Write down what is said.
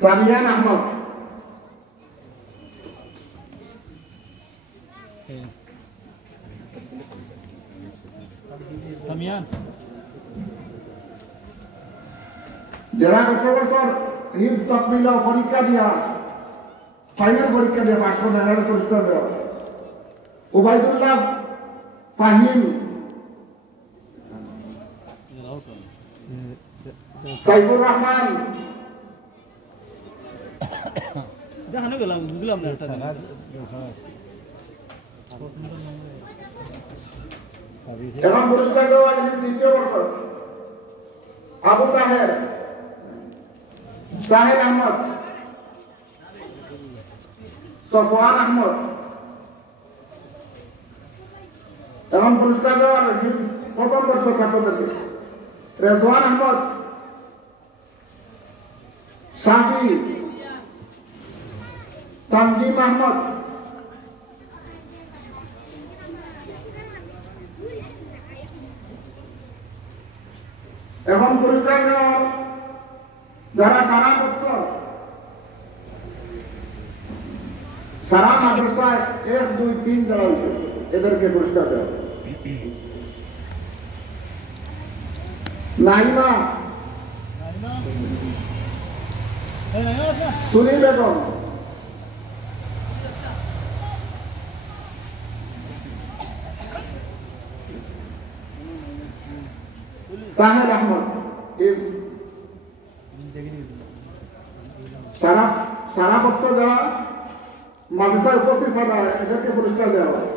সামিয়ান আহমদ, যারা গত বছর হিফজ তকমিল পরীক্ষা দিয়া ফাইনাল পরীক্ষা দিয়ে পাশ করে এনারা পুরস্কার দেওয়া ওবায়দুল্লাহ ফাহিম, সাইফুর রহমান, এবং পুরস্কার দেওয়া দ্বিতীয় বছর আবু তাহের, সাহেল আহমদ, সফওয়ান আহমদ, এবং পুরস্কার দেওয়ার প্রথম বর্ষ ছাত্রদেরকে রেজওয়ান আহমদ, শাফি, তানজিম আহমদ, এবং পুরস্কার দেওয়ার যারা সারা বছর সারা মাদ্রাসায় 1, 2, 3 যারা উঠে এদেরকে পুরস্কার দেওয়া। নাইমা, সুনি বেগম, সাহেল আহমদ, সারা বছর যারা মাদ্রাসায় উপস্থিত হয় এদেরকে পুরস্কার দেওয়া হয়।